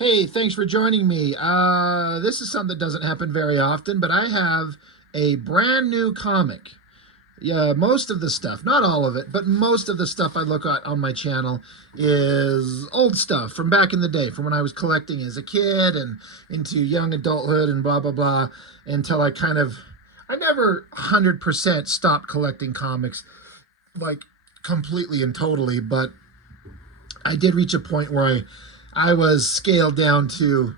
Hey, thanks for joining me. This is something that doesn't happen very often, but I have a brand new comic. Yeah, most of the stuff, not all of it, but most of the stuff I look at on my channel is old stuff from back in the day, from when I was collecting as a kid and into young adulthood and blah, blah, blah, until I never 100% stopped collecting comics, like completely and totally, but I did reach a point where I was scaled down to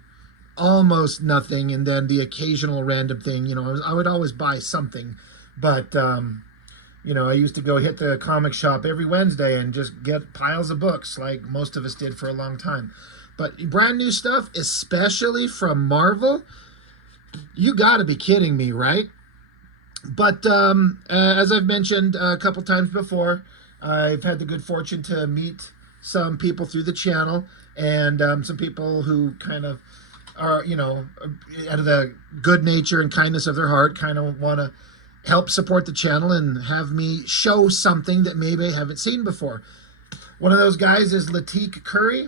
almost nothing, and then the occasional random thing. I would always buy something, but I used to go hit the comic shop every Wednesday and just get piles of books, like most of us did for a long time. But brand new stuff, especially from Marvel, you got to be kidding me, right? But as I've mentioned a couple times before, I've had the good fortune to meet some people through the channel, and some people who kind of are, out of the good nature and kindness of their heart, kind of want to help support the channel and have me show something that maybe I haven't seen before. One of those guys is Latik Curry.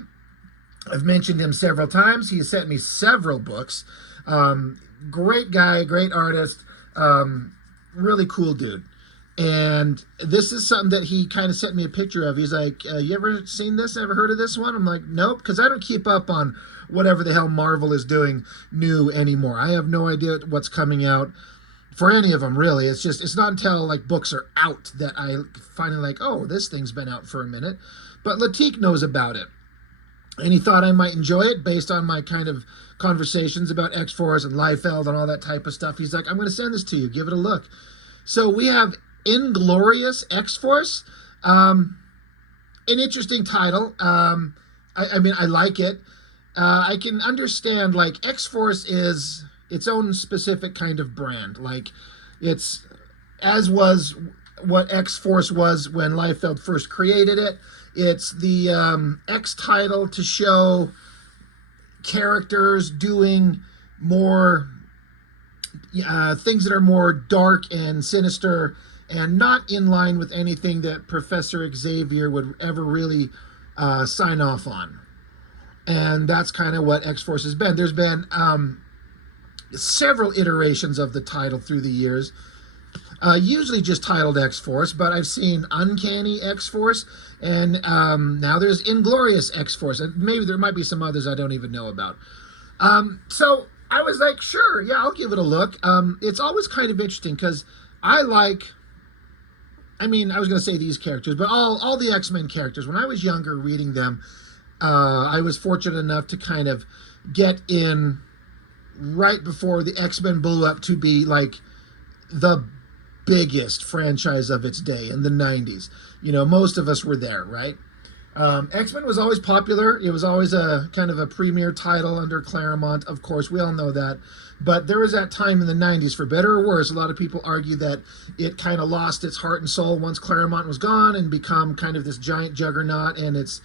I've mentioned him several times. He has sent me several books. Great guy, great artist, really cool dude. And this is something that he kind of sent me a picture of. He's like, you ever seen this? Ever heard of this one? I'm like, nope, because I don't keep up on whatever the hell Marvel is doing new anymore. I have no idea what's coming out for any of them, really. It's not until like books are out that I finally like, oh, this thing's been out for a minute. But Latik knows about it. And he thought I might enjoy it based on my kind of conversations about X-Force and Liefeld and all that type of stuff. He's like, I'm going to send this to you. Give it a look. So we have Inglorious X-Force. An interesting title. I mean, I like it. I can understand, like, X-Force is its own specific kind of brand. Like, it's, as was what X-Force was when Liefeld first created it. It's the X title to show characters doing more things that are more dark and sinister and not in line with anything that Professor Xavier would ever really sign off on. And that's kind of what X-Force has been. There's been several iterations of the title through the years, usually just titled X-Force, but I've seen Uncanny X-Force, and now there's Inglorious X-Force, and maybe there might be some others I don't even know about. So I was like, sure, yeah, I'll give it a look. It's always kind of interesting because I was going to say these characters, but all the X-Men characters. When I was younger reading them, I was fortunate enough to kind of get in right before the X-Men blew up to be like the biggest franchise of its day in the 90s. Most of us were there, right? X-Men was always popular. It was always a kind of a premier title under Claremont, of course. We all know that. But there was that time in the 90s, for better or worse, a lot of people argue that it kind of lost its heart and soul once Claremont was gone and become kind of this giant juggernaut, and it's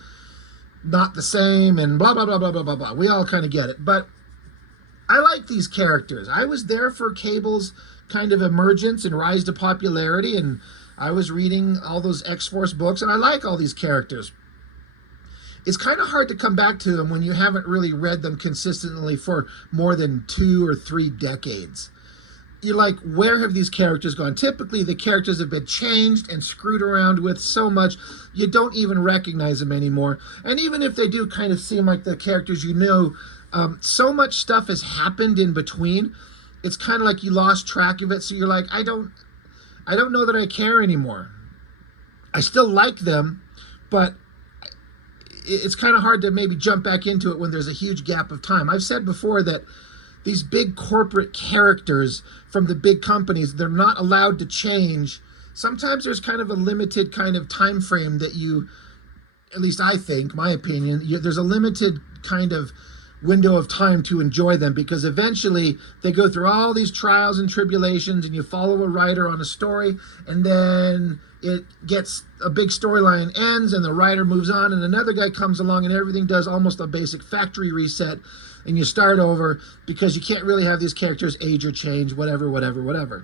not the same, and blah, blah, blah, blah, blah, blah, blah. We all kind of get it. But I like these characters. I was there for Cable's kind of emergence and rise to popularity, and I was reading all those X-Force books, and I like all these characters. It's kind of hard to come back to them when you haven't really read them consistently for more than 2 or 3 decades. You're like, where have these characters gone? Typically, the characters have been changed and screwed around with so much, you don't even recognize them anymore. And even if they do kind of seem like the characters you know, so much stuff has happened in between. It's kind of like you lost track of it, so you're like, I don't know that I care anymore. I still like them, but it's kind of hard to maybe jump back into it when there's a huge gap of time. I've said before that these big corporate characters from the big companies, they're not allowed to change. Sometimes there's kind of a limited kind of time frame that you, at least I think, my opinion, there's a limited kind of window of time to enjoy them, because eventually they go through all these trials and tribulations, and you follow a writer on a story, and then it gets a big storyline ends and the writer moves on and another guy comes along and everything does almost a basic factory reset, and you start over because you can't really have these characters age or change, whatever.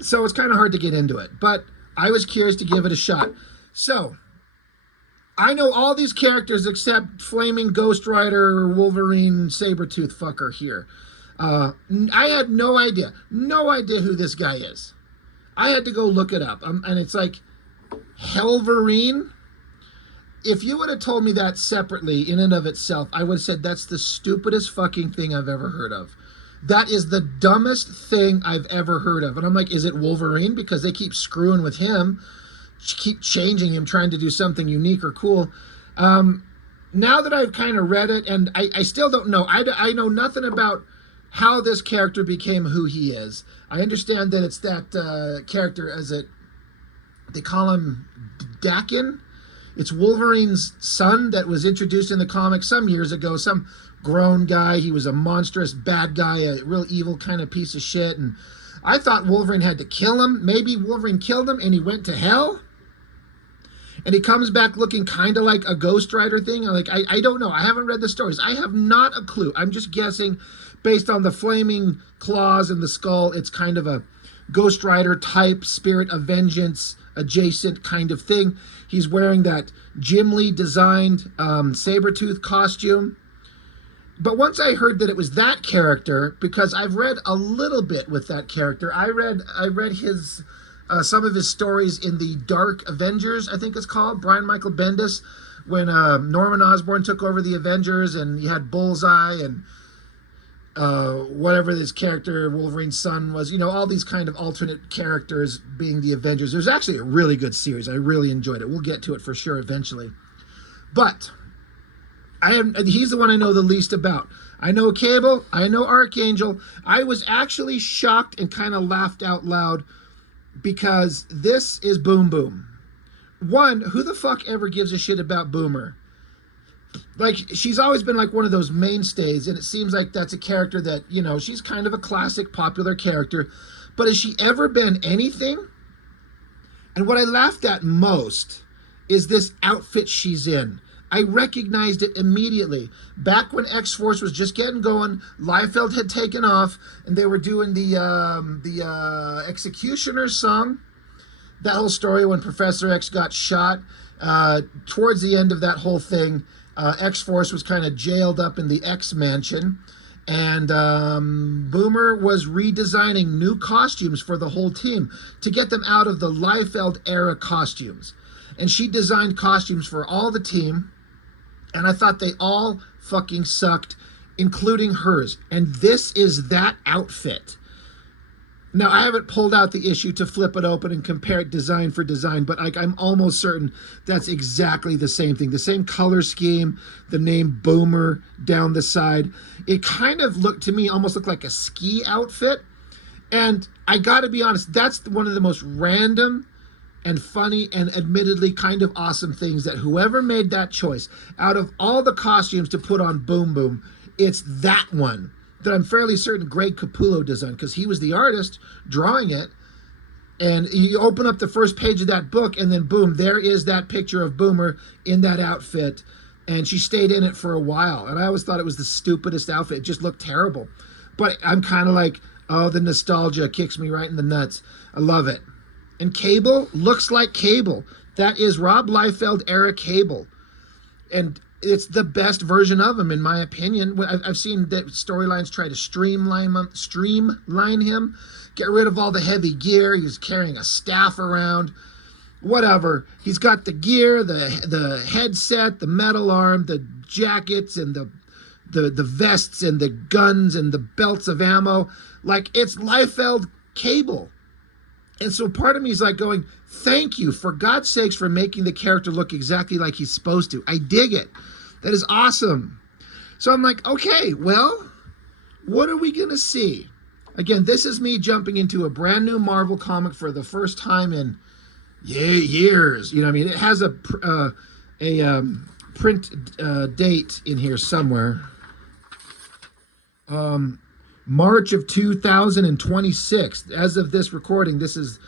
So it's kind of hard to get into it, but I was curious to give it a shot. So I know all these characters except Flaming Ghost Rider, Wolverine, Sabretooth fucker here. I had no idea who this guy is. I had to go look it up. And it's like, Hellverine? If you would have told me that separately, in and of itself, I would have said that's the stupidest fucking thing I've ever heard of. That is the dumbest thing I've ever heard of. And I'm like, is it Wolverine? Because they keep screwing with him, keep changing him, trying to do something unique or cool. Now that I've kind of read it, and I still don't know. I know nothing about how this character became who he is. I understand that it's that character, they call him Dakin. It's Wolverine's son that was introduced in the comics some years ago. Some grown guy. He was a monstrous bad guy, a real evil kind of piece of shit. And I thought Wolverine had to kill him. Maybe Wolverine killed him and he went to hell. And he comes back looking kind of like a Ghost Rider thing. I don't know. I haven't read the stories. I have not a clue. I'm just guessing based on the flaming claws and the skull. It's kind of a Ghost Rider type Spirit of Vengeance adjacent kind of thing. He's wearing that Jim Lee designed Sabretooth costume. But once I heard that it was that character, because I've read a little bit with that character, I read his some of his stories in the Dark Avengers, I think it's called, Brian Michael Bendis, when Norman Osborn took over the Avengers, and you had Bullseye and whatever this character, Wolverine's son, was, all these kind of alternate characters being the Avengers. It was actually a really good series. I really enjoyed it. We'll get to it for sure eventually. But he's the one I know the least about. I know Cable. I know Archangel. I was actually shocked and kind of laughed out loud because this is Boom Boom. One, who the fuck ever gives a shit about Boomer? Like, she's always been like one of those mainstays, and it seems like that's a character that, she's kind of a classic popular character, but has she ever been anything? And what I laughed at most is this outfit she's in. I recognized it immediately. Back when X-Force was just getting going, Liefeld had taken off, and they were doing the Executioner's song. That whole story when Professor X got shot. Towards the end of that whole thing, X-Force was kind of jailed up in the X-Mansion, and Boomer was redesigning new costumes for the whole team to get them out of the Liefeld-era costumes. And she designed costumes for all the team, and I thought they all fucking sucked, including hers. And this is that outfit. Now, I haven't pulled out the issue to flip it open and compare it design for design, but I'm almost certain that's exactly the same thing. The same color scheme, the name Boomer down the side. It kind of looked to me, almost looked like a ski outfit. And I gotta be honest, that's one of the most random and funny and admittedly kind of awesome things that whoever made that choice, out of all the costumes to put on Boom Boom, it's that one that I'm fairly certain Greg Capullo designed, because he was the artist drawing it. And you open up the first page of that book, and then boom, there is that picture of Boomer in that outfit. And she stayed in it for a while. And I always thought it was the stupidest outfit. It just looked terrible. But I'm kind of like, oh, the nostalgia kicks me right in the nuts. I love it. And Cable looks like Cable. That is Rob Liefeld era Cable. And it's the best version of him, in my opinion. I've seen that storylines try to streamline him, get rid of all the heavy gear. He's carrying a staff around, whatever. He's got the gear, the headset, the metal arm, the jackets, and the vests, and the guns, and the belts of ammo. Like, it's Liefeld Cable. And so part of me is like going, thank you, for God's sakes, for making the character look exactly like he's supposed to. I dig it. That is awesome. So I'm like, okay, well, what are we going to see? Again, this is me jumping into a brand new Marvel comic for the first time in years. I mean, it has a print date in here somewhere. March of 2026. As of this recording, this is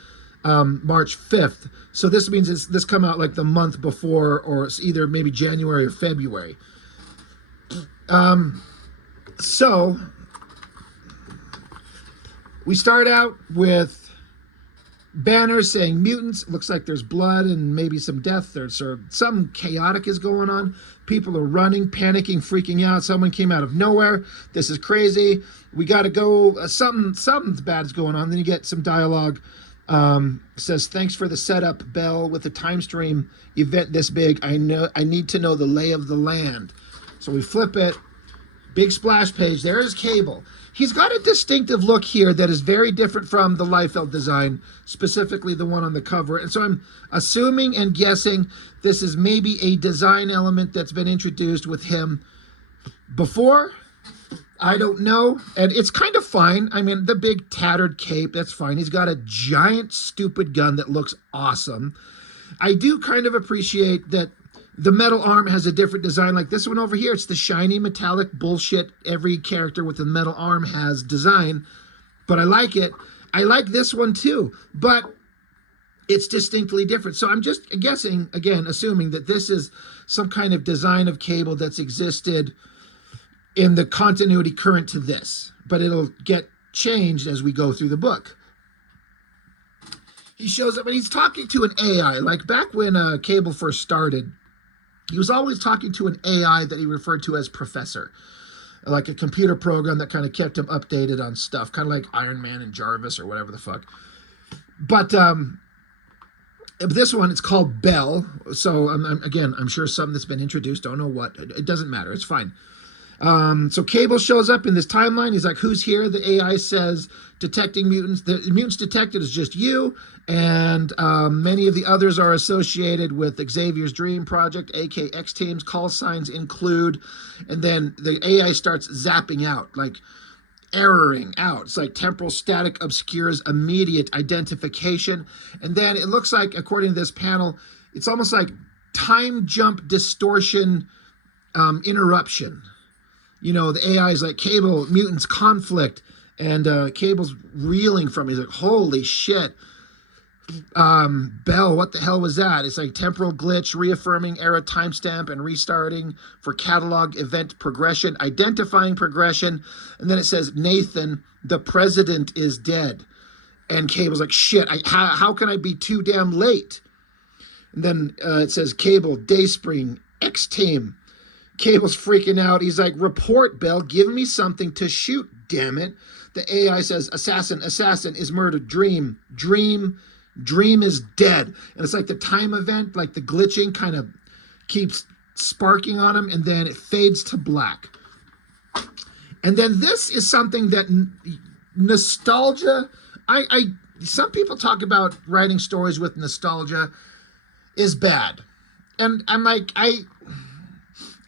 March 5th. So this means this come out like the month before, or it's either maybe January or February. So we start out with banners saying mutants. Looks like there's blood and maybe some death. There's something chaotic is going on. People are running, panicking, freaking out. Someone came out of nowhere. This is crazy. We got to go. Something bad's going on. Then you get some dialogue. Says, thanks for the setup, Bell. With a time stream event this big, I need to know the lay of the land. So we flip it. Big splash page. There's Cable. He's got a distinctive look here that is very different from the Liefeld design, specifically the one on the cover. And so I'm assuming and guessing this is maybe a design element that's been introduced with him before. I don't know. And it's kind of fine. I mean, the big tattered cape, that's fine. He's got a giant stupid gun that looks awesome. I do kind of appreciate that the metal arm has a different design. Like this one over here, it's the shiny metallic bullshit every character with the metal arm has design, but I like it. I like this one too, but it's distinctly different. So I'm just guessing, again, assuming that this is some kind of design of Cable that's existed in the continuity current to this, but it'll get changed as we go through the book. He shows up and he's talking to an AI. Like back when Cable first started, he was always talking to an AI that he referred to as Professor, like a computer program that kind of kept him updated on stuff, kind of like Iron Man and Jarvis or whatever the fuck. But this one, it's called Bell. So again, I'm sure something that's been introduced. Don't know what. It doesn't matter. It's fine. So Cable shows up in this timeline. He's like, who's here? The AI says, detecting mutants. The mutants detected is just you. And many of the others are associated with Xavier's Dream Project, aka X Teams. Call signs include. And then the AI starts zapping out, like erroring out. It's like temporal static obscures immediate identification. And then it looks like, according to this panel, it's almost like time jump distortion interruption. You know, the AI is like, Cable, mutants, conflict. And Cable's reeling from it. He's like, holy shit. Bell, what the hell was that? It's like temporal glitch, reaffirming era timestamp and restarting for catalog event progression, identifying progression. And then it says, Nathan, the president is dead. And Cable's like, shit, how can I be too damn late? And then it says, Cable, Dayspring, X-Team. Cable's freaking out. He's like, report, Bell. Give me something to shoot, damn it. The AI says, assassin is murdered. Dream is dead. And it's like the time event, like the glitching kind of keeps sparking on him, and then it fades to black. And then this is something that nostalgia, some people talk about writing stories with nostalgia is bad. And I'm like,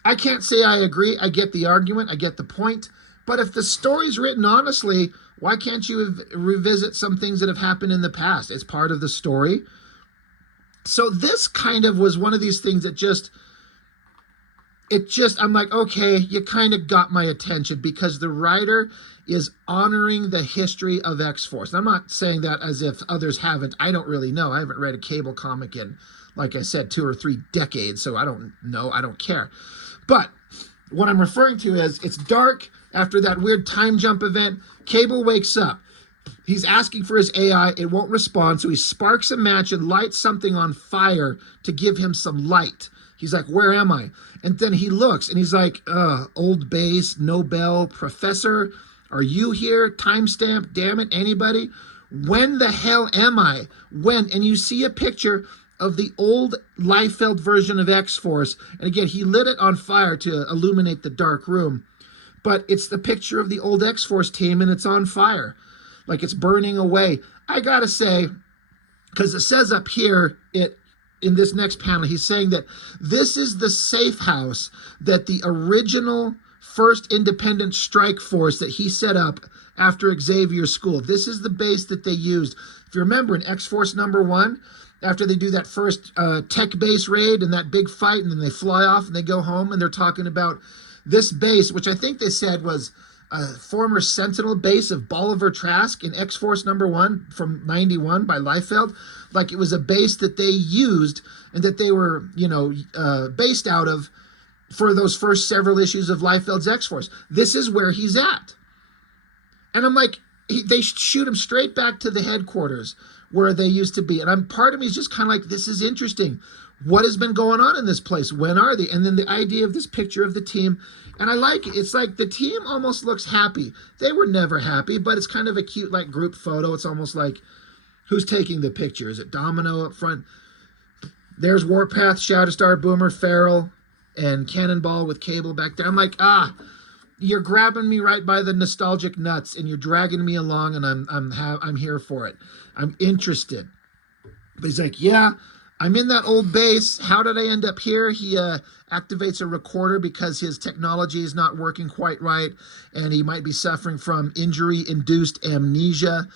I can't say I agree. I get the argument. I get the point. But if the story's written honestly, why can't you revisit some things that have happened in the past? It's part of the story. So this kind of was one of these things that I'm like, okay, you kind of got my attention because the writer is honoring the history of X-Force. And I'm not saying that as if others haven't. I don't really know. I haven't read a Cable comic in, like I said, 2 or 3 decades. So I don't know. I don't care. But what I'm referring to is it's dark after that weird time jump event. Cable wakes up. He's asking for his AI. It won't respond. So he sparks a match and lights something on fire to give him some light. He's like, where am I? And then he looks and he's like, old base, no bell, Professor, are you here? Timestamp, damn it, anybody? When the hell am I? When? And you see a picture of the old Liefeld version of X-Force. And again, he lit it on fire to illuminate the dark room. But it's the picture of the old X-Force team, and it's on fire. Like it's burning away. I gotta say, because it says up here, in this next panel, he's saying that this is the safe house that the original first independent strike force that he set up after Xavier's school. This is the base that they used. If you remember in X-Force #1, after they do that first tech base raid and that big fight, and then they fly off and they go home, and they're talking about this base, which I think they said was a former Sentinel base of Bolivar Trask in X-Force #1 from '91 by Liefeld. Like it was a base that they used and that they were, based out of for those first several issues of Liefeld's X-Force. This is where he's at. And I'm like, they shoot him straight back to the headquarters where they used to be. And part of me is just kind of like, this is interesting. What has been going on in this place? When are they? And then the idea of this picture of the team. And I like it. It's like the team almost looks happy. They were never happy, but it's kind of a cute like group photo. It's almost like, who's taking the picture? Is it Domino up front? There's Warpath, Shatterstar, Boomer, Farrell, and Cannonball with Cable back there. I'm like, you're grabbing me right by the nostalgic nuts, and you're dragging me along, and I'm here for it. I'm interested. But he's like, yeah, I'm in that old base. How did I end up here? He activates a recorder because his technology is not working quite right, and he might be suffering from injury-induced amnesia.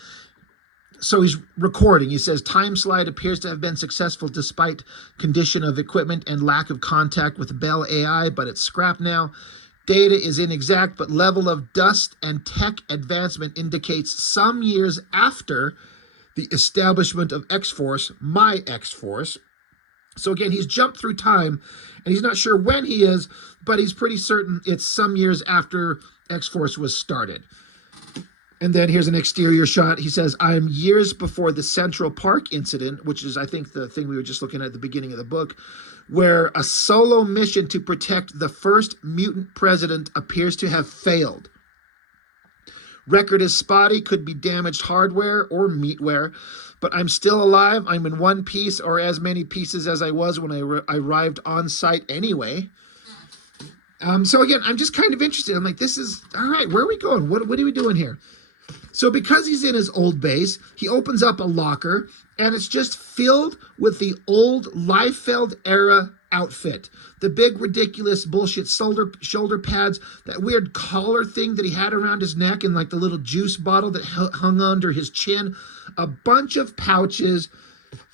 So he's recording. He says, time slide appears to have been successful despite condition of equipment and lack of contact with Bell AI, but it's scrapped now. Data is inexact, but level of dust and tech advancement indicates some years after the establishment of X-Force, my X-Force. So again, he's jumped through time, and he's not sure when he is, but he's pretty certain it's some years after X-Force was started. And then here's an exterior shot. He says, I'm years before the Central Park incident, which is, I think, the thing we were just looking at the beginning of the book, where a solo mission to protect the first mutant president appears to have failed. Record is spotty, could be damaged hardware or meatware, but I'm still alive. I'm in one piece, or as many pieces as I was when I arrived on site anyway. So again, I'm just kind of interested. I'm like, this is, all right, where are we going? What are we doing here? So because he's in his old base, he opens up a locker, and it's just filled with the old Liefeld era outfit. The big, ridiculous bullshit shoulder pads, that weird collar thing that he had around his neck, and like the little juice bottle that hung under his chin, a bunch of pouches,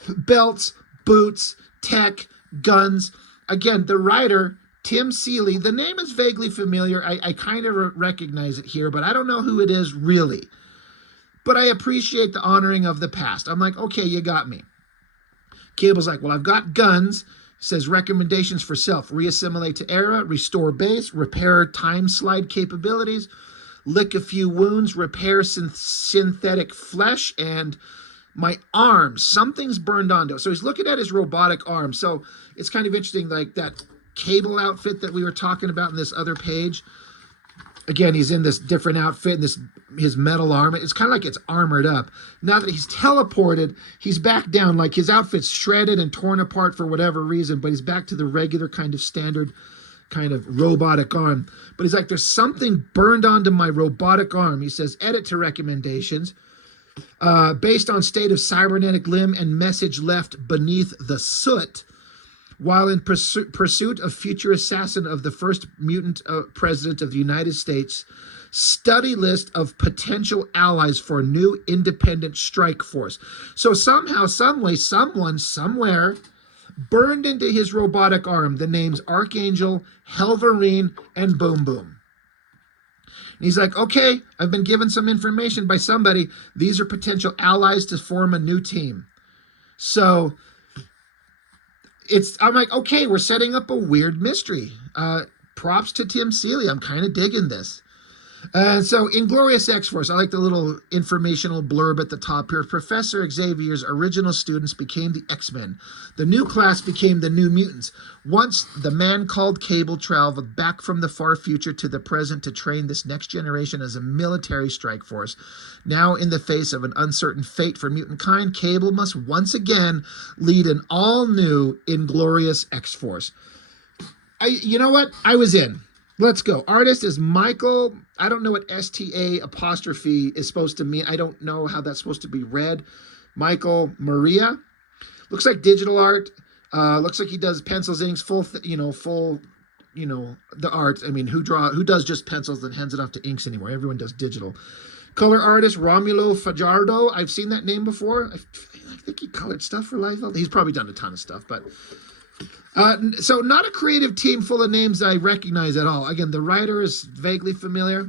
belts, boots, tech, guns. Again, the writer, Tim Seeley, the name is vaguely familiar. I kind of recognize it here, but I don't know who it is really. But I appreciate the honoring of the past. I'm like, okay, you got me. Cable's like, well, I've got guns. Says recommendations for self. Reassimilate to era, restore base, repair time slide capabilities, lick a few wounds, repair synthetic flesh, and my arms. Something's burned onto it. So he's looking at his robotic arm. So it's kind of interesting, like that Cable outfit that we were talking about in this other page. Again, he's in this different outfit, and his metal armor. It's kind of like it's armored up. Now that he's teleported, he's back down. Like his outfit's shredded and torn apart for whatever reason, but he's back to the regular kind of standard kind of robotic arm. But he's like, there's something burned onto my robotic arm. He says, edit to recommendations. Based on state of cybernetic limb and message left beneath the soot, while in pursuit of future assassin of the first mutant president of the United States, study list of potential allies for new independent strike force. So somehow, someway, someone, somewhere, burned into his robotic arm the names Archangel, Hellverine, and Boom Boom. And he's like, okay, I've been given some information by somebody. These are potential allies to form a new team. So I'm like, okay, we're setting up a weird mystery. Props to Tim Seeley. I'm kind of digging this. So Inglorious X-Force, I like the little informational blurb at the top here. Professor Xavier's original students became the X-Men. The new class became the New Mutants. Once the man called Cable traveled back from the far future to the present to train this next generation as a military strike force. Now, in the face of an uncertain fate for mutant kind, Cable must once again lead an all-new Inglorious X-Force. You know what? I was in. Let's go. Artist is Michael. I don't know what STA apostrophe is supposed to mean. I don't know how that's supposed to be read. Michael Maria. Looks like digital art. Looks like he does pencils, inks, full, the art. I mean, who does just pencils and hands it off to inks anymore? Everyone does digital. Color artist Romulo Fajardo. I've seen that name before. I think he colored stuff for Liefeld. He's probably done a ton of stuff, but so not a creative team full of names I recognize at all. Again, the writer is vaguely familiar.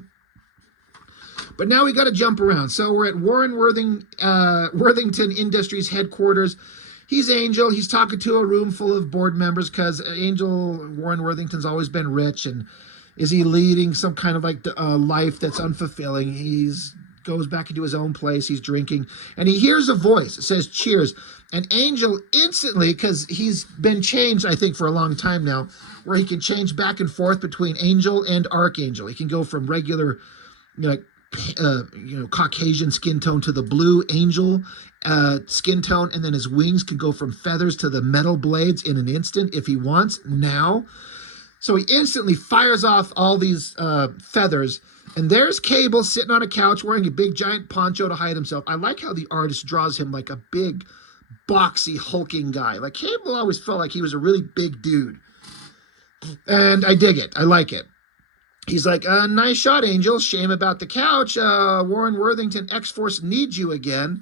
But now we got to jump around. So we're at Worthington Industries headquarters. He's Angel. He's talking to a room full of board members because Warren Worthington's always been rich. And is he leading some kind of like life that's unfulfilling? He's goes back into his own place. He's drinking, and he hears a voice. It says, cheers. And Angel instantly, because he's been changed, I think, for a long time now, where he can change back and forth between Angel and Archangel. He can go from regular, Caucasian skin tone to the blue angel skin tone, and then his wings can go from feathers to the metal blades in an instant if he wants now. So he instantly fires off all these feathers, and there's Cable sitting on a couch wearing a big giant poncho to hide himself. I like how the artist draws him like a big, boxy, hulking guy. Like, Cable always felt like he was a really big dude. And I dig it. I like it. He's like, nice shot, Angel. Shame about the couch. Warren Worthington, X-Force needs you again.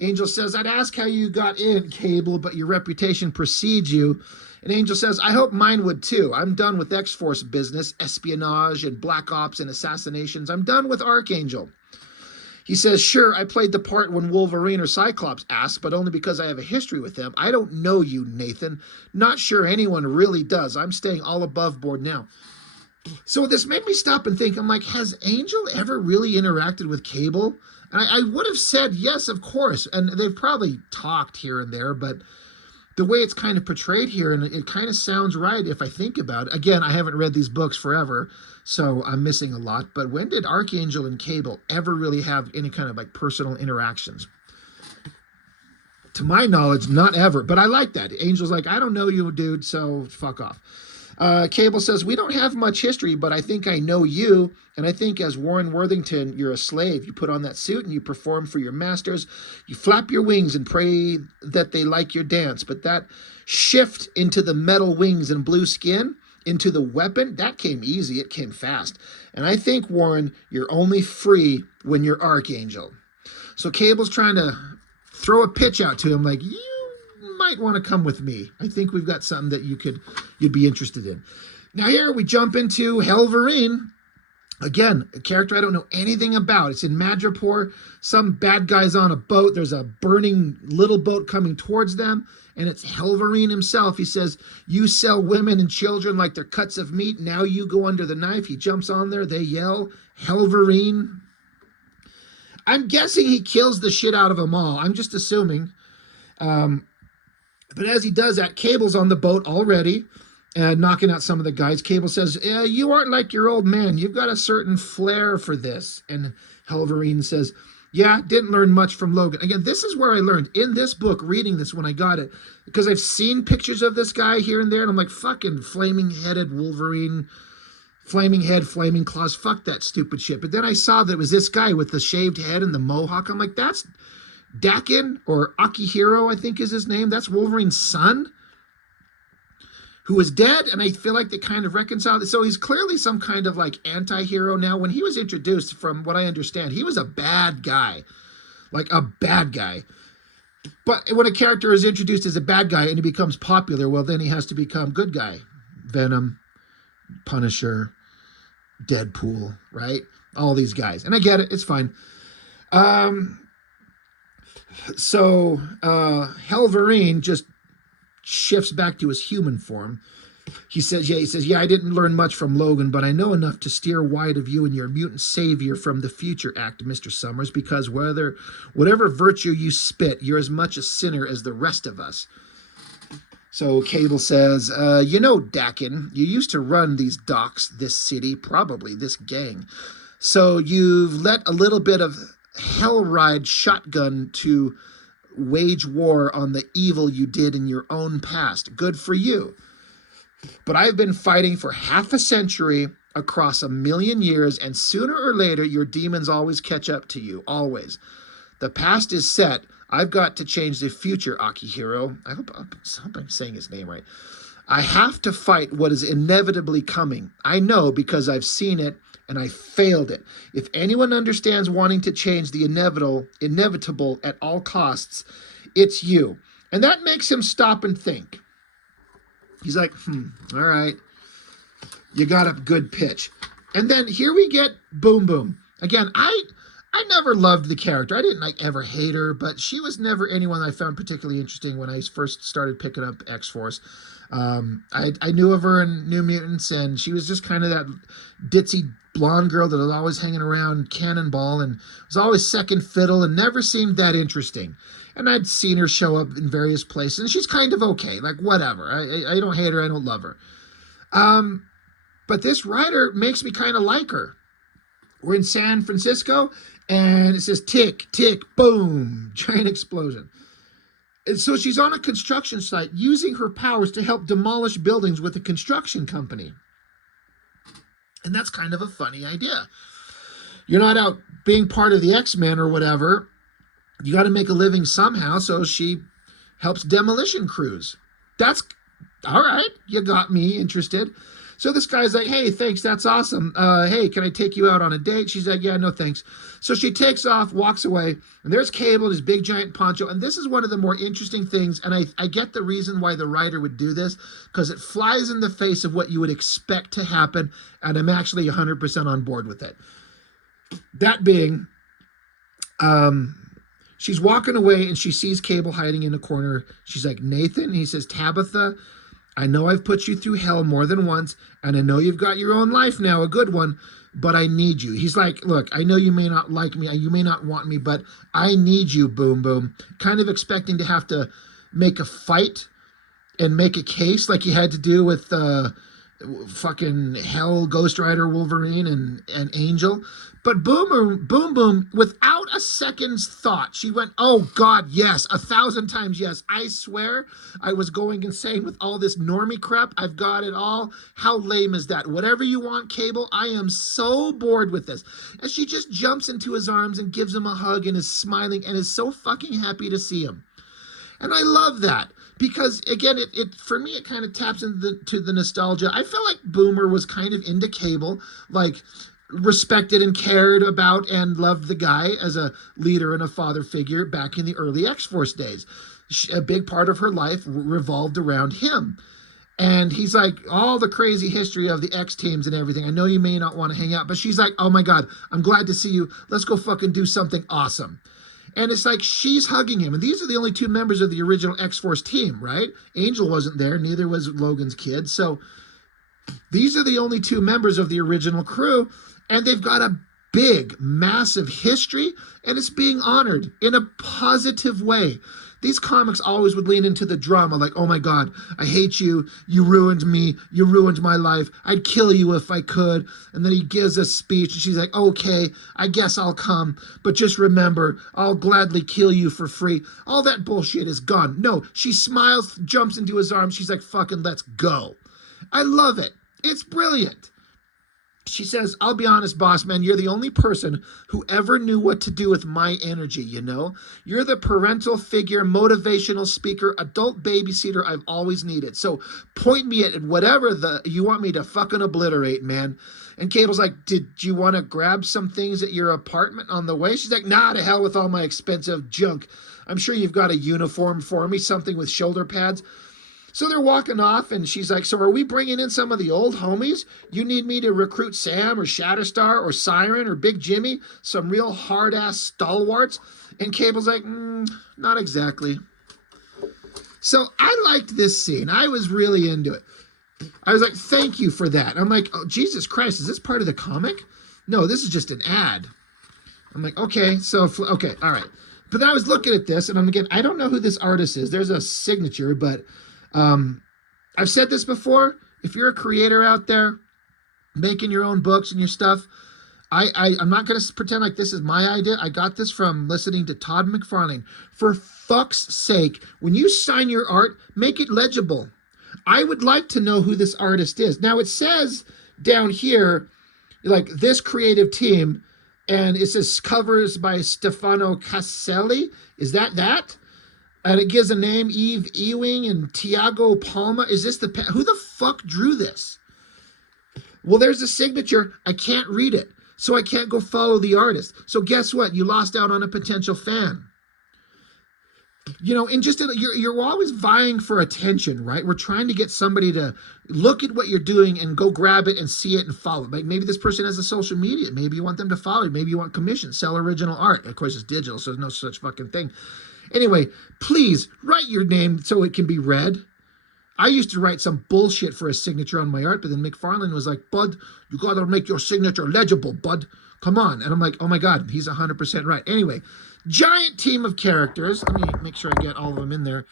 Angel says, I'd ask how you got in, Cable, but your reputation precedes you. And Angel says, I hope mine would too. I'm done with X-Force business, espionage and black ops and assassinations. I'm done with Archangel. He says, sure, I played the part when Wolverine or Cyclops asked, but only because I have a history with them. I don't know you, Nathan. Not sure anyone really does. I'm staying all above board now. So this made me stop and think. I'm like, has Angel ever really interacted with Cable? And I would have said yes, of course. And they've probably talked here and there, but the way it's kind of portrayed here, and it kind of sounds right if I think about it. Again, I haven't read these books forever, so I'm missing a lot. But when did Archangel and Cable ever really have any kind of like personal interactions? To my knowledge, not ever. But I like that. Angel's like, I don't know you, dude, so fuck off. Cable says, we don't have much history, but I think I know you. And I think as Warren Worthington, you're a slave. You put on that suit and you perform for your masters. You flap your wings and pray that they like your dance. But that shift into the metal wings and blue skin, into the weapon, that came easy. It came fast. And I think, Warren, you're only free when you're Archangel. So Cable's trying to throw a pitch out to him like, you might want to come with me. I think we've got something that you'd be interested in. Now here we jump into Hellverine. Again, a character I don't know anything about. It's in Madripoor. Some bad guy's on a boat. There's a burning little boat coming towards them, and it's Hellverine himself. He says, you sell women and children like they're cuts of meat. Now you go under the knife. He jumps on there. They yell, Hellverine. I'm guessing he kills the shit out of them all. I'm just assuming. But as he does that, Cable's on the boat already, knocking out some of the guys. Cable says, you aren't like your old man. You've got a certain flair for this. And Hellverine says, yeah, didn't learn much from Logan. Again, this is where I learned in this book, reading this when I got it, because I've seen pictures of this guy here and there, and I'm like, fucking flaming-headed Wolverine, flaming head, flaming claws, fuck that stupid shit. But then I saw that it was this guy with the shaved head and the mohawk. I'm like, that's Dakin, or Akihiro, I think is his name. That's Wolverine's son, who is dead, and I feel like they kind of reconciled it. So he's clearly some kind of like anti-hero now. When he was introduced, from what I understand, he was a bad guy, like a bad guy. But when a character is introduced as a bad guy and he becomes popular, well, then he has to become good guy. Venom, Punisher, Deadpool, right? All these guys. And I get it. It's fine. So Hellverine just shifts back to his human form. He says, I didn't learn much from Logan, but I know enough to steer wide of you and your mutant savior from the future act, Mr. Summers, because whatever virtue you spit, you're as much a sinner as the rest of us. So Cable says, Dakin, you used to run these docks, this city, probably this gang. So you've let a little bit of hell ride shotgun to wage war on the evil you did in your own past. Good for you. But I've been fighting for half a century across 1,000,000 years, and sooner or later your demons always catch up to you, always. The past is set. I've got to change the future, Akihiro. I hope I'm saying his name right. I have to fight what is inevitably coming. I know because I've seen it, and I failed it. If anyone understands wanting to change the inevitable at all costs, it's you. And that makes him stop and think. He's like, all right, you got a good pitch. And then here we get Boom Boom. Again, I never loved the character. I didn't like ever hate her, but she was never anyone I found particularly interesting when I first started picking up X-Force. I knew of her in New Mutants, and she was just kind of that ditzy blonde girl that was always hanging around Cannonball and was always second fiddle and never seemed that interesting. And I'd seen her show up in various places, and she's kind of okay, like whatever. I don't hate her, I don't love her. But this writer makes me kind of like her. We're in San Francisco, and it says tick, tick, boom, giant explosion. And so she's on a construction site using her powers to help demolish buildings with a construction company. And that's kind of a funny idea. You're not out being part of the X-Men or whatever. You got to make a living somehow, so she helps demolition crews. That's all right. You got me interested. So this guy's like, hey, thanks, that's awesome. Hey, can I take you out on a date? She's like, yeah, no thanks. So she takes off, walks away, and there's Cable, his big giant poncho. And this is one of the more interesting things, and I get the reason why the writer would do this, because it flies in the face of what you would expect to happen, and I'm actually 100% on board with it. That being, she's walking away, and she sees Cable hiding in a corner. She's like, Nathan? And he says, Tabitha, I know I've put you through hell more than once, and I know you've got your own life now, a good one, but I need you. He's like, look, I know you may not like me, you may not want me, but I need you, Boom Boom. Kind of expecting to have to make a fight and make a case like he had to do with fucking Hell, Ghost Rider, Wolverine, and Angel. But Boom Boom, without a second's thought, she went, oh God, yes, 1,000 times yes. I swear I was going insane with all this normie crap. I've got it all. How lame is that? Whatever you want, Cable, I am so bored with this. And she just jumps into his arms and gives him a hug and is smiling and is so fucking happy to see him. And I love that. Because, again, it for me, it kind of taps into the nostalgia. I feel like Boomer was kind of into Cable, like respected and cared about and loved the guy as a leader and a father figure back in the early X-Force days. A big part of her life revolved around him. And he's like, all the crazy history of the X teams and everything. I know you may not want to hang out, but she's like, oh my God, I'm glad to see you. Let's go fucking do something awesome. And it's like she's hugging him. And these are the only two members of the original X-Force team, right? Angel wasn't there. Neither was Logan's kid. So these are the only two members of the original crew. And they've got a big, massive history. And it's being honored in a positive way. These comics always would lean into the drama, like, oh my God, I hate you. You ruined me. You ruined my life. I'd kill you if I could. And then he gives a speech, and she's like, okay, I guess I'll come. But just remember, I'll gladly kill you for free. All that bullshit is gone. No, she smiles, jumps into his arms. She's like, fucking let's go. I love it. It's brilliant. She says, I'll be honest, boss man, you're the only person who ever knew what to do with my energy, you know? You're the parental figure, motivational speaker, adult babysitter I've always needed. So point me at whatever you want me to fucking obliterate, man. And Cable's like, did you want to grab some things at your apartment on the way? She's like, nah, to hell with all my expensive junk. I'm sure you've got a uniform for me, something with shoulder pads. So they're walking off, and she's like, so are we bringing in some of the old homies? You need me to recruit Sam or Shatterstar or Siren or Big Jimmy, some real hard-ass stalwarts? And Cable's like, not exactly. So I liked this scene. I was really into it. I was like, thank you for that. I'm like, oh, Jesus Christ, is this part of the comic? No, this is just an ad. I'm like, okay, okay, all right. But then I was looking at this, and I don't know who this artist is. There's a signature, but I've said this before. If you're a creator out there making your own books and your stuff, I'm not going to pretend like this is my idea. I got this from listening to Todd McFarlane. For fuck's sake, when you sign your art, make it legible. I would like to know who this artist is. Now, it says down here, like, this creative team, and it says covers by Stefano Caselli. Is that? And it gives a name, Eve Ewing and Tiago Palma. Is this who the fuck drew this? Well, there's a signature. I can't read it, so I can't go follow the artist. So guess what? You lost out on a potential fan. you know, and just you're always vying for attention, right? We're trying to get somebody to look at what you're doing and go grab it and see it and follow. Like maybe this person has a social media. Maybe you want them to follow you. Maybe you want commission, sell original art. Of course, it's digital, so there's no such fucking thing. Anyway, please write your name so it can be read. I used to write some bullshit for a signature on my art, but then McFarlane was like, Bud, you got to make your signature legible, Bud. Come on. And I'm like, oh my God, he's 100% right. Anyway, giant team of characters. Let me make sure I get all of them in there.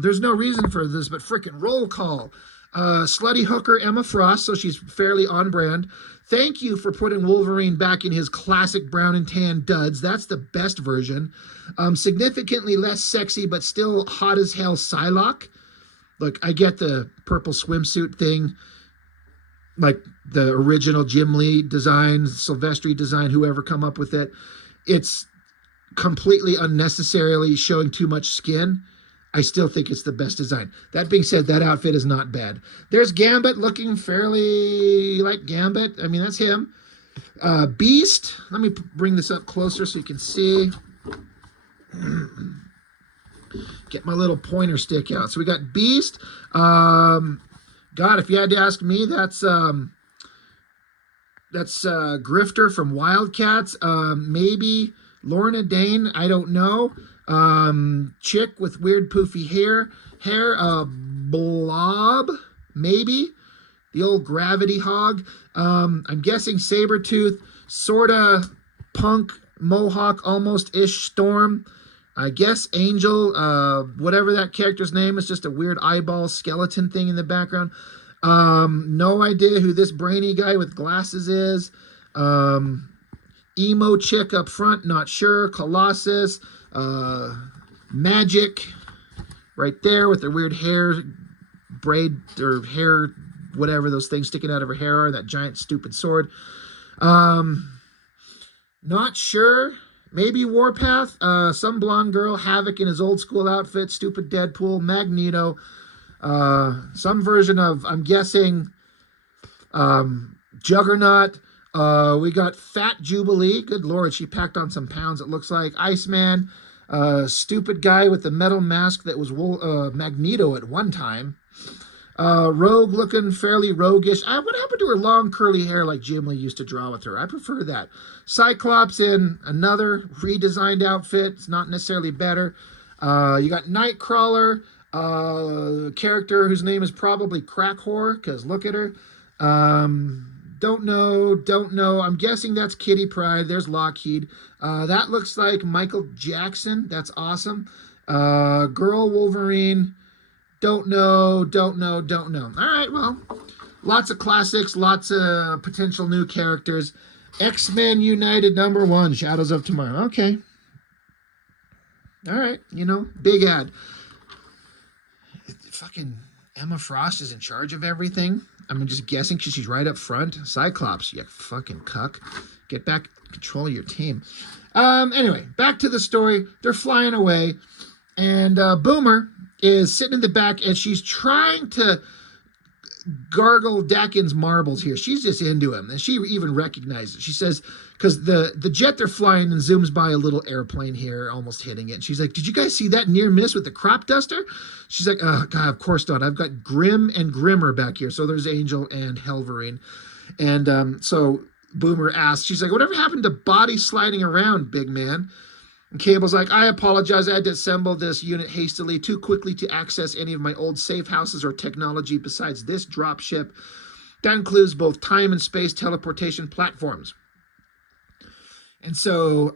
There's no reason for this, but frickin' roll call. Slutty hooker Emma Frost, so she's fairly on brand. Thank you for putting Wolverine back in his classic brown and tan duds. That's the best version. Significantly less sexy, but still hot as hell Psylocke. Look, I get the purple swimsuit thing, like the original Jim Lee design, Silvestri design, whoever come up with it. It's completely unnecessarily showing too much skin. I still think it's the best design. That being said, that outfit is not bad. There's Gambit looking fairly like Gambit. I mean, that's him. Beast. Let me bring this up closer so you can see. Get my little pointer stick out. So we got Beast. God, if you had to ask me, that's Grifter from Wildcats. Maybe Lorna Dane. I don't know. Chick with weird poofy hair, Blob, maybe the old Gravity Hog. I'm guessing Sabretooth, sorta punk mohawk, almost ish Storm. I guess Angel, whatever that character's name is, just a weird eyeball skeleton thing in the background. No idea who this brainy guy with glasses is. Emo chick up front, not sure. Colossus. Magic right there with their weird hair braid or hair, whatever those things sticking out of her hair are, that giant stupid sword. Not sure. Maybe Warpath, some blonde girl, Havoc in his old school outfit, stupid Deadpool, Magneto, some version of, I'm guessing, Juggernaut. We got Fat Jubilee. Good Lord, she packed on some pounds, it looks like. Iceman, stupid guy with the metal mask that was Magneto at one time. Rogue looking fairly roguish. What happened to her long curly hair like Jim Lee used to draw with her? I prefer that. Cyclops in another redesigned outfit. It's not necessarily better. You got Nightcrawler, character whose name is probably Crack Whore, because look at her. Don't know. I'm guessing that's Kitty Pryde. There's Lockheed. That looks like Michael Jackson. That's awesome. Girl Wolverine. Don't know. All right, well, lots of classics, lots of potential new characters. X-Men United #1, Shadows of Tomorrow. Okay. All right, big ad. Fucking Emma Frost is in charge of everything. I'm just guessing because she's right up front. Cyclops, you fucking cuck. Get back control of your team. Anyway, back to the story. They're flying away, and Boomer is sitting in the back, and she's trying to gargle Dakin's marbles here. She's just into him, and she even recognizes it. She says, because the jet they're flying and zooms by a little airplane here, almost hitting it. And she's like, did you guys see that near miss with the crop duster? She's like, oh, God, of course not. I've got Grim and Grimmer back here. So there's Angel and Hellverine. And so Boomer asks, she's like, whatever happened to body sliding around, big man? And Cable's like, I apologize. I had to assemble this unit hastily, too quickly to access any of my old safe houses or technology besides this dropship. That includes both time and space teleportation platforms. And so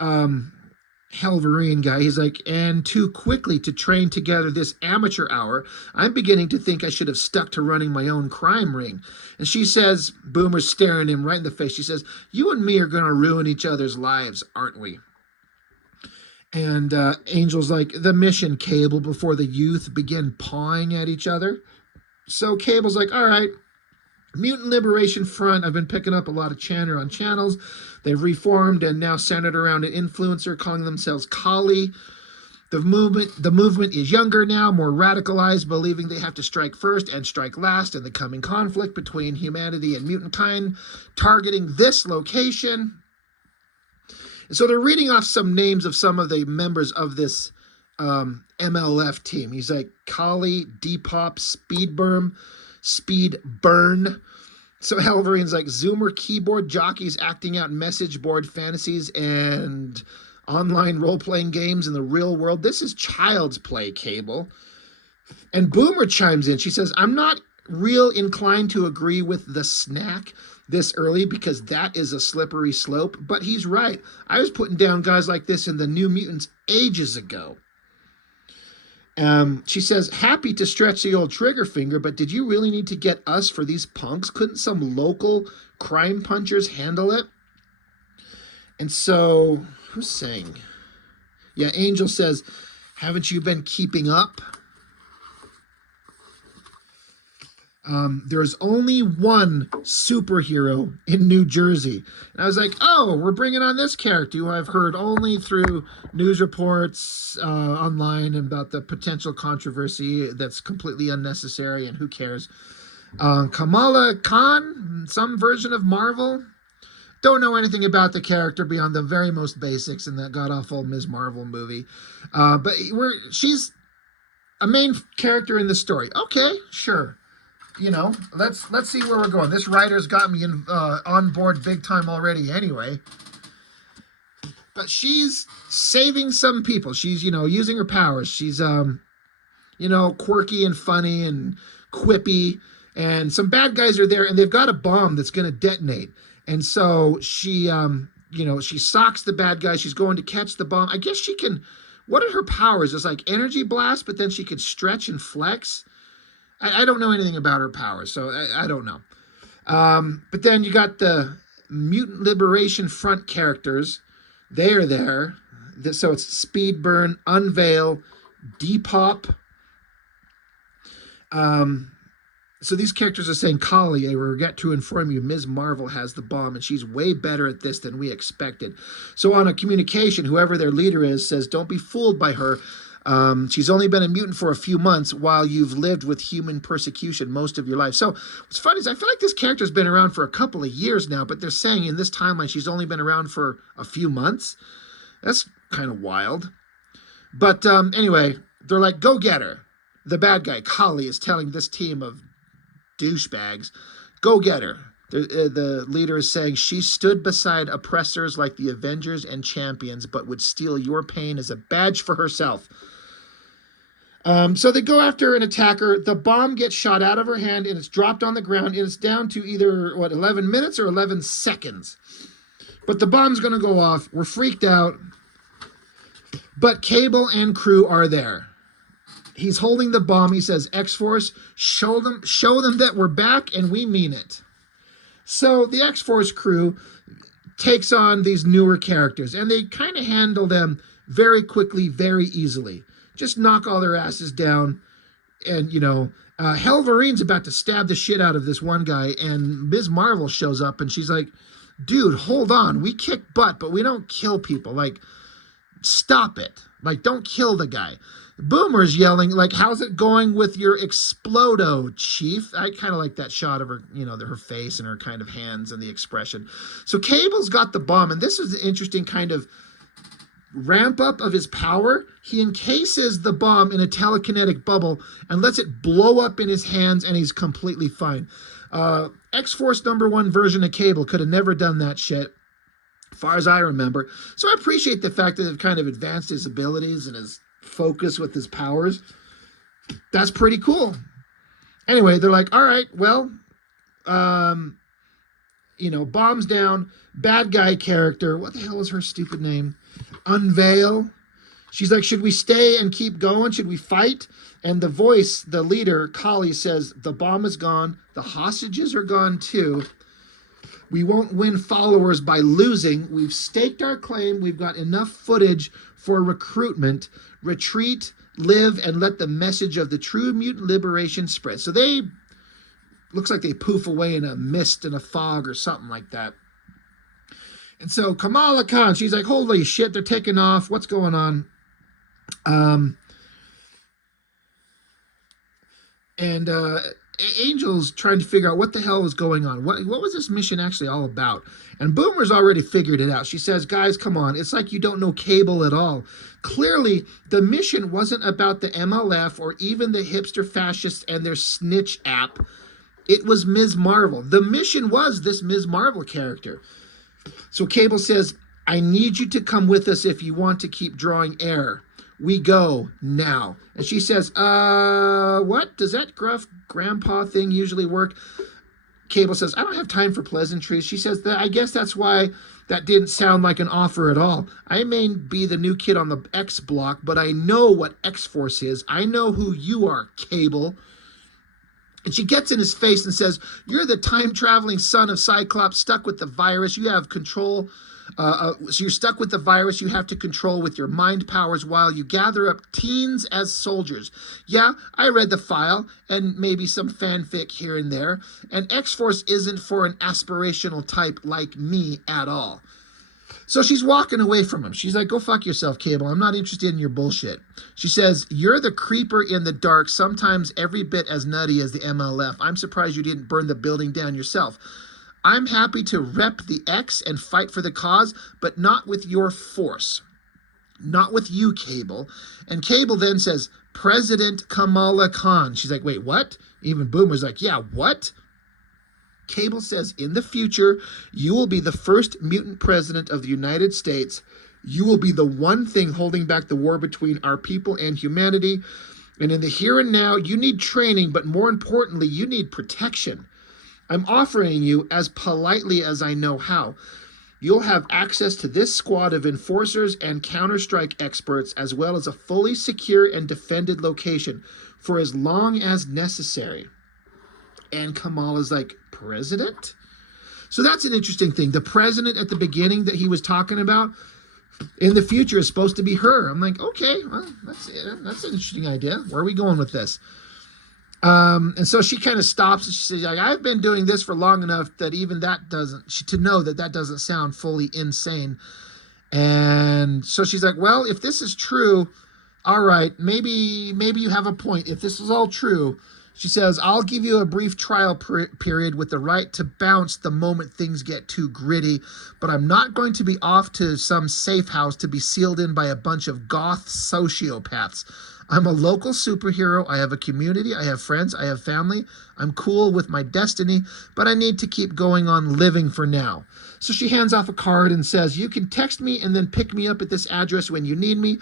Hellverine guy, he's like, and too quickly to train together this amateur hour, I'm beginning to think I should have stuck to running my own crime ring. And she says, Boomer's staring him right in the face. She says, you and me are going to ruin each other's lives, aren't we? And Angel's like, the mission, Cable, before the youth begin pawing at each other. So Cable's like, all right, Mutant Liberation Front, I've been picking up a lot of chatter on channels. They've reformed and now centered around an influencer calling themselves Kali. The movement is younger now, more radicalized, believing they have to strike first and strike last in the coming conflict between humanity and mutant kind, targeting this location. So they're reading off some names of some of the members of this MLF team. He's like Kali, Depop, Speed Burn. So Hellverine's like Zoomer keyboard jockeys acting out message board fantasies and online role-playing games in the real world. This is child's play, Cable. And Boomer chimes in. She says, I'm not real inclined to agree with the snack this early because that is a slippery slope, but he's right. I was putting down guys like this in the New Mutants ages ago. She says, happy to stretch the old trigger finger, but did you really need to get us for these punks? Couldn't some local crime punchers handle it? And so, who's saying? Yeah, Angel says, haven't you been keeping up? There's only one superhero in New Jersey. And I was like, oh, we're bringing on this character who I've heard only through news reports online about the potential controversy that's completely unnecessary and who cares. Kamala Khan, some version of Marvel. Don't know anything about the character beyond the very most basics in that god-awful Ms. Marvel movie. But she's a main character in the story. Okay, sure. You know, let's see where we're going. This writer's got me on board big time already anyway. But she's saving some people. She's, using her powers. She's, quirky and funny and quippy. And some bad guys are there, and they've got a bomb that's going to detonate. And so she, she socks the bad guy. She's going to catch the bomb. I guess she can, what are her powers? It's like energy blast, but then she could stretch and flex. I don't know anything about her powers, so I don't know. But then you got the Mutant Liberation Front characters. They are there. So it's Speed Burn, Unveil, Depop. So these characters are saying, Kali, I regret to inform you, Ms. Marvel has the bomb, and she's way better at this than we expected. So on a communication, whoever their leader is says, don't be fooled by her. She's only been a mutant for a few months while you've lived with human persecution most of your life. So what's funny is I feel like this character's been around for a couple of years now, but they're saying in this timeline she's only been around for a few months. That's kind of wild. But anyway, they're like, go get her. The bad guy, Kali, is telling this team of douchebags, go get her. The leader is saying she stood beside oppressors like the Avengers and Champions, but would steal your pain as a badge for herself. So they go after an attacker. The bomb gets shot out of her hand, and it's dropped on the ground, and it's down to either, 11 minutes or 11 seconds. But the bomb's going to go off. We're freaked out. But Cable and crew are there. He's holding the bomb. He says, X-Force, show them that we're back, and we mean it. So the X-Force crew takes on these newer characters, and they kind of handle them very quickly, very easily. Just knock all their asses down. And, Hellverine's about to stab the shit out of this one guy, and Ms. Marvel shows up, and she's like, dude, hold on. We kick butt, but we don't kill people. Like, stop it. Like, don't kill the guy. Boomer's yelling, like, how's it going with your Explodo, Chief? I kind of like that shot of her, her face and her kind of hands and the expression. So Cable's got the bomb, and this is an interesting kind of ramp up of his power. He encases the bomb in a telekinetic bubble and lets it blow up in his hands, and he's completely fine. X-Force #1 version of Cable could have never done that shit, as far as I remember. So I appreciate the fact that they've kind of advanced his abilities and his focus with his powers. That's pretty cool. Anyway, they're like, all right, well, bombs down, bad guy character. What the hell is her stupid name? Unveil. She's like, should we stay and keep going? Should we fight? And the voice, the leader, Kali, says, the bomb is gone. The hostages are gone too. We won't win followers by losing. We've staked our claim. We've got enough footage for recruitment. Retreat, live, and let the message of the true mutant liberation spread. So they, looks like they poof away in a mist and a fog or something like that. And so Kamala Khan, she's like, holy shit, they're taking off. What's going on? Angel's trying to figure out what the hell was going on. What was this mission actually all about? And Boomer's already figured it out. She says, guys, come on. It's like you don't know Cable at all. Clearly, the mission wasn't about the MLF or even the hipster fascists and their snitch app. It was Ms. Marvel. The mission was this Ms. Marvel character. So Cable says, I need you to come with us if you want to keep drawing air. We go now. And she says, what? Does that gruff grandpa thing usually work? Cable says, I don't have time for pleasantries. She says, I guess that's why that didn't sound like an offer at all. I may be the new kid on the X block, but I know what X-Force is. I know who you are, Cable. And she gets in his face and says, you're the time-traveling son of Cyclops stuck with the virus. You have control. So you're stuck with the virus you have to control with your mind powers while you gather up teens as soldiers. Yeah, I read the file and maybe some fanfic here and there. And X-Force isn't for an aspirational type like me at all. So she's walking away from him. She's like, go fuck yourself, Cable. I'm not interested in your bullshit. She says, you're the creeper in the dark, sometimes every bit as nutty as the MLF. I'm surprised you didn't burn the building down yourself. I'm happy to rep the X and fight for the cause, but not with your force. Not with you, Cable. And Cable then says, President Kamala Khan. She's like, wait, what? Even Boomer's like, yeah, what? Cable says, in the future, you will be the first mutant president of the United States. You will be the one thing holding back the war between our people and humanity. And in the here and now, you need training, but more importantly, you need protection. I'm offering you as politely as I know how. You'll have access to this squad of enforcers and Counter-Strike experts, as well as a fully secure and defended location for as long as necessary. And Kamala's like, president? So that's an interesting thing. The president at the beginning that he was talking about in the future is supposed to be her. I'm like, okay, well, that's an interesting idea. Where are we going with this? And so she kind of stops and she says, I've been doing this for long enough that even that to know that doesn't sound fully insane. And so she's like, well, if this is true, all right, maybe you have a point. If this is all true, she says, I'll give you a brief trial period with the right to bounce the moment things get too gritty, but I'm not going to be off to some safe house to be sealed in by a bunch of goth sociopaths. I'm a local superhero. I have a community. I have friends. I have family. I'm cool with my destiny, but I need to keep going on living for now. So she hands off a card and says, you can text me and then pick me up at this address when you need me,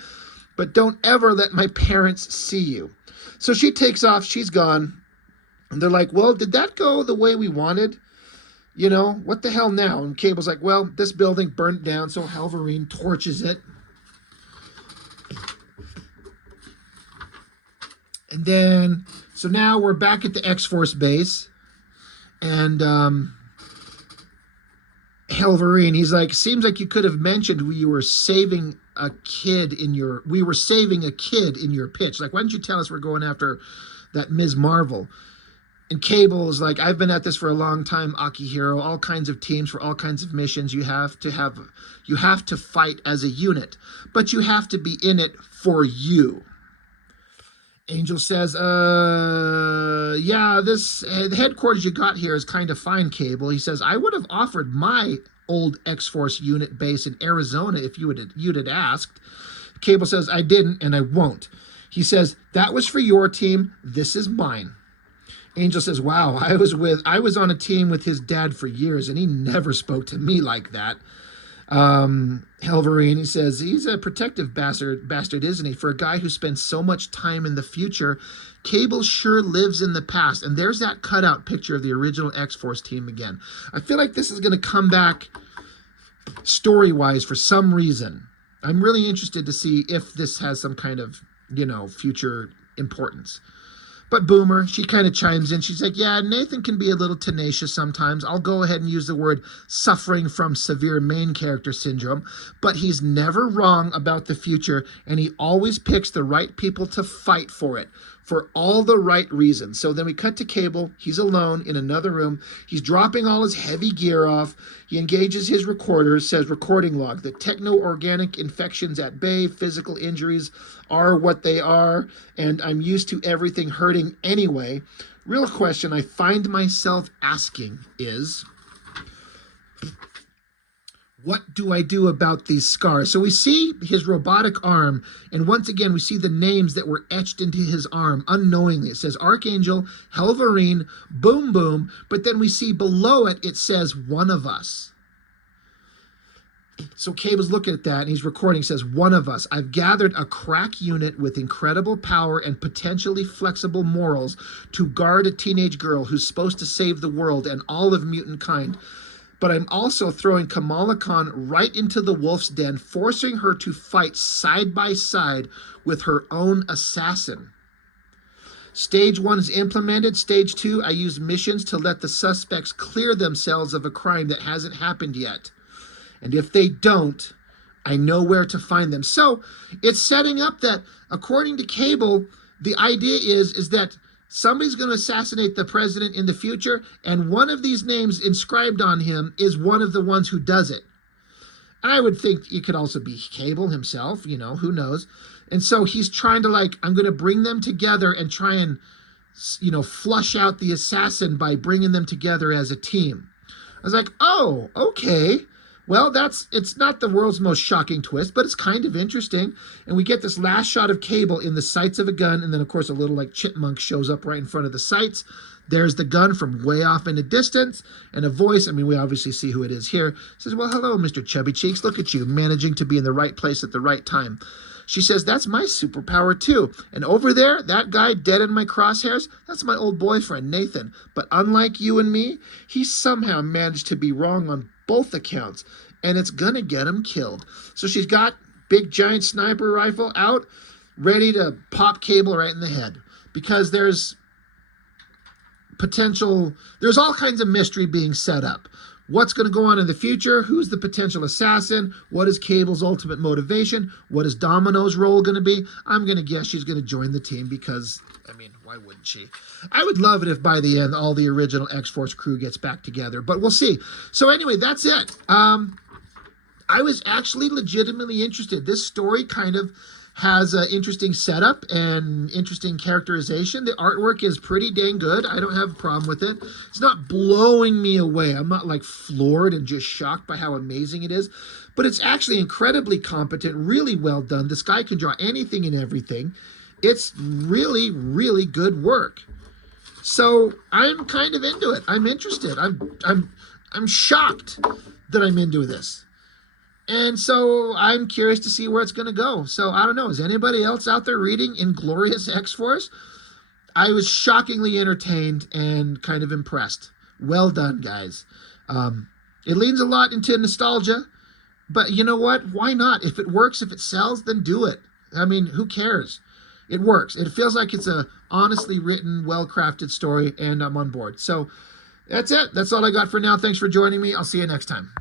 but don't ever let my parents see you. So she takes off. She's gone. And they're like, well, did that go the way we wanted? You know, what the hell now? And Cable's like, well, this building burnt down, so Hellverine torches it. And then, so now we're back at the X-Force base. And Hellverine, he's like, seems like you could have mentioned we were saving a kid in your pitch. Like, why didn't you tell us we're going after that Ms. Marvel? And Cable is like, I've been at this for a long time, Akihiro. All kinds of teams for all kinds of missions. You have to fight as a unit, but you have to be in it for you. Angel says, yeah, the headquarters you got here is kind of fine, Cable. He says, I would have offered my old X-Force unit base in Arizona if you'd had asked. Cable says, I didn't and I won't. He says, that was for your team. This is mine. Angel says, wow, I was on a team with his dad for years and he never spoke to me like that. Hellverine, he says, he's a protective bastard, isn't he? For a guy who spends so much time in the future, Cable sure lives in the past. And there's that cutout picture of the original X-Force team again. I feel like this is going to come back story-wise for some reason. I'm really interested to see if this has some kind of, future importance. But Boomer, she kind of chimes in. She's like, yeah, Nathan can be a little tenacious sometimes. I'll go ahead and use the word suffering from severe main character syndrome. But he's never wrong about the future, and he always picks the right people to fight for it, for all the right reasons. So then we cut to Cable. He's alone in another room. He's dropping all his heavy gear off. He engages his recorder, says recording log. The techno-organic infections at bay, physical injuries are what they are, and I'm used to everything hurting anyway. real question I find myself asking is, what do I do about these scars? So we see his robotic arm, and once again, we see the names that were etched into his arm unknowingly. It says Archangel, Hellverine, Boom Boom, but then we see below it, it says one of us. So Cable's looking at that, and he's recording, says, one of us. I've gathered a crack unit with incredible power and potentially flexible morals to guard a teenage girl who's supposed to save the world and all of mutant kind. But I'm also throwing Kamala Khan right into the wolf's den, forcing her to fight side by side with her own assassin. Stage 1 is implemented. Stage 2, I use missions to let the suspects clear themselves of a crime that hasn't happened yet. And if they don't, I know where to find them. So it's setting up that, according to Cable, the idea is that somebody's going to assassinate the president in the future, and one of these names inscribed on him is one of the ones who does it. I would think it could also be Cable himself, you know, who knows. And so he's trying to, like, I'm going to bring them together and try and, you know, flush out the assassin by bringing them together as a team. I was like, oh, okay. Well, it's not the world's most shocking twist, but it's kind of interesting. And we get this last shot of Cable in the sights of a gun, and then, of course, a little, like, chipmunk shows up right in front of the sights. There's the gun from way off in the distance, and a voice, I mean, we obviously see who it is here, says, well, hello, Mr. Chubby Cheeks. Look at you, managing to be in the right place at the right time. She says, that's my superpower, too. And over there, that guy dead in my crosshairs, that's my old boyfriend, Nathan. But unlike you and me, he somehow managed to be wrong on both accounts, and it's gonna get him killed. So she's got big giant sniper rifle out, ready to pop Cable right in the head, because there's all kinds of mystery being set up. What's going to go on in the future? Who's the potential assassin? What is Cable's ultimate motivation? What is Domino's role going to be? I'm going to guess she's going to join the team because, I mean, why wouldn't she? I would love it if by the end all the original X-Force crew gets back together, but we'll see. So anyway, that's it. I was actually legitimately interested. This story kind of has an interesting setup and interesting characterization. The artwork is pretty dang good. I don't have a problem with it. It's not blowing me away. I'm not like floored and just shocked by how amazing it is, but it's actually incredibly competent, really well done. This guy can draw anything and everything. It's really, really good work. So I'm kind of into it. I'm interested. I'm shocked that I'm into this. And so I'm curious to see where it's going to go. So I don't know. Is anybody else out there reading Inglorious X-Force? I was shockingly entertained and kind of impressed. Well done, guys. It leans a lot into nostalgia, but you know what? Why not? If it works, if it sells, then do it. I mean, who cares? It works. It feels like it's a honestly written, well-crafted story, and I'm on board. So that's it. That's all I got for now. Thanks for joining me. I'll see you next time.